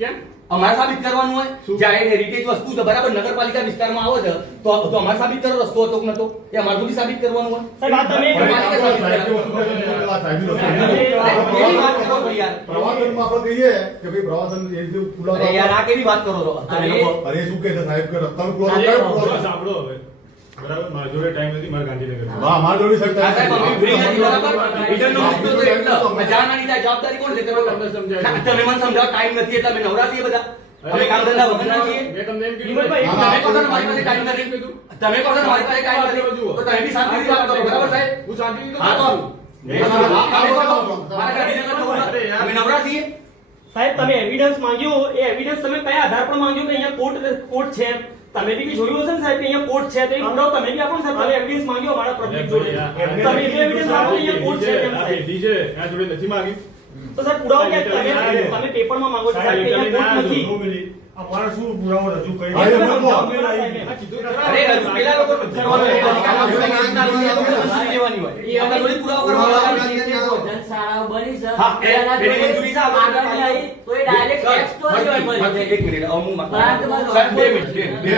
કેમ? અમારે સાબિત કરવાનું હોય? શું? જ્યારે હેરિટેજ વસ્તુ છે બરાબર નગરપાલિકા વિસ્તારમાં આવે છે તો તો અમારે સાબિત કરો રસ્તો હતો કે નતો એ અમારે થોડી સાબિત કરવાનું હોય? યાર? પ્રવાસનમાં આપણે કહીએ કે ભાઈ પ્રવાસન એ રીતે ખુલ્લા યાર આ કેવી વાત કરો છો? અરે, શું કહે છે સાહેબ? કે રસ્તાનો ખુલ્લો? સાંભળો હવે. બરાબર? મારા જોડે ટાઈમ નથી મારે ગાંધીનગર હા મારા જોડે સાહેબ સાહેબ અમે ભૂલી નથી બરાબર? હા, રિટર્નનો મુદ્દો તો એટલે. જાણવાની ત્યાં જવાબદારી કોણ છે? તમે તમને સમજાય. તમે મને સમજાવો ટાઈમ નથી એટલે અમે નવરા છીએ બધા. અમે કામ ધંધા વગરના છીએ. મેં તમને એમ કીધું તમે કહો છો મારી પાસે ટાઈમ નથી. તમે કહો છો મારી પાસે ટાઈમ નથી. તો તમે બી શાંતિથી વાત કરો બરાબર સાહેબ? હું શાંતિથી હા કરું. મેં કહો, તમે કહો છો, મારે ગાંધીનગર જવું અરે છે. યાર. અમે નવરા છીએ. સાહેબ તમે એવિડન્સ માંગ્યો એ એવિડન્સ તમે કયા આધાર પર માંગ્યો કે અહીંયા કોર્ટ કોર્ટ છે? તમે બી જોયું હશે ને સાહેબ કે અહીંયા કોર્ટ છે તો એ પુરાવો તમે બી આપો ને સાહેબ તમે એવિડન્સ માંગ્યો અમારા પબ્લિક જોડે તમે બી એવિડન્સ આપો ને અહીંયા કોર્ટ છે કેમ આ સાહેબ પેઢી છે એના જોડે નથી માગી તો સાહેબ પુરાવો ક્યાં તમે તમે પેપરમાં માંગો છો સાહેબ કે અહીંયા કોર્ટ નથી અમારે શું પુરાવો રજૂ કરી હા, એ મૂકો. આ કીધું ખરા. અરે રજૂ પેલા લોકો કરવાનું હોય. અધિકાર આપો, અધિકાર આપો, એ લોકો મંજૂરી લેવાની હોય. એ આપણે થોડી પુરાવો કરવાનો હોય. શાળાઓ બની છે હા, એ- એના એની જોડે મંજૂરી છે, આપણે આગળ નહીં, તો એ ડાયરેક્ટ સર, ટેક્સ તો જ હોય એક મિનિટ, બની એક મિનિટ, હવે હું બાદમાં સાહેબ, બે મિનિટ, બે મિનિટ.